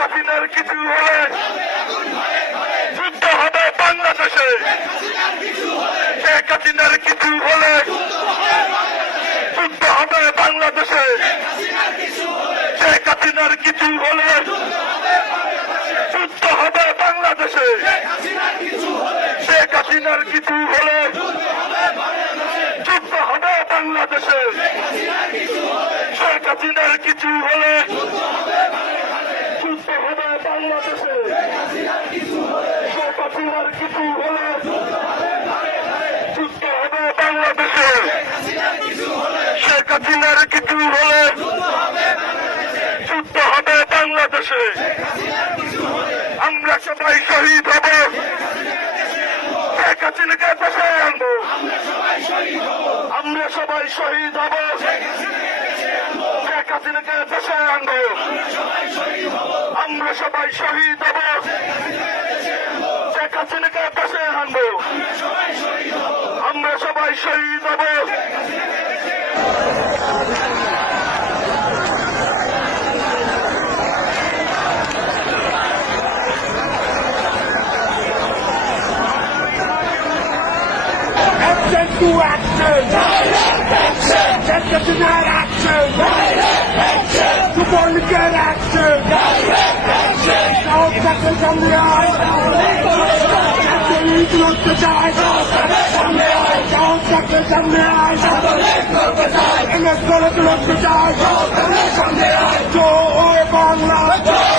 হাসিনার কিছু হলে যুদ্ধ হবে বাংলাদেশে। শেখ হাসিনার কিছু হলে যুদ্ধ হবে বাংলাদেশে। শেখ হাসিনার কিছু হলে যুদ্ধ হবে বাংলাদেশে। শেখ হাসিনার কিছু হলে যুদ্ধ হবে বাংলাদেশে। শেখ হাসিনার কিছু হলে যুদ্ধ হবে বাংলাদেশে শেখ হাসিনার কিছু হলে যুদ্ধ হবে বাংলাদেশে শেখ হাসিনার কিছু হলে যুদ্ধ হবে বাংলাদেশে আমরা সবাই শহীদ হব শেখ হাসিনাকে দেশে আনব আমরা সবাই শহীদ হব শেখ হাসিনাকে দেশে আনব আমরা সবাই শহীদ হব। শেখ হাসিনাকে দেশে আনব। আমরা সবাই শহীদ হব। Action to action! Look the die! Now second from the eye! And let's go to look the die! Joy Bangla!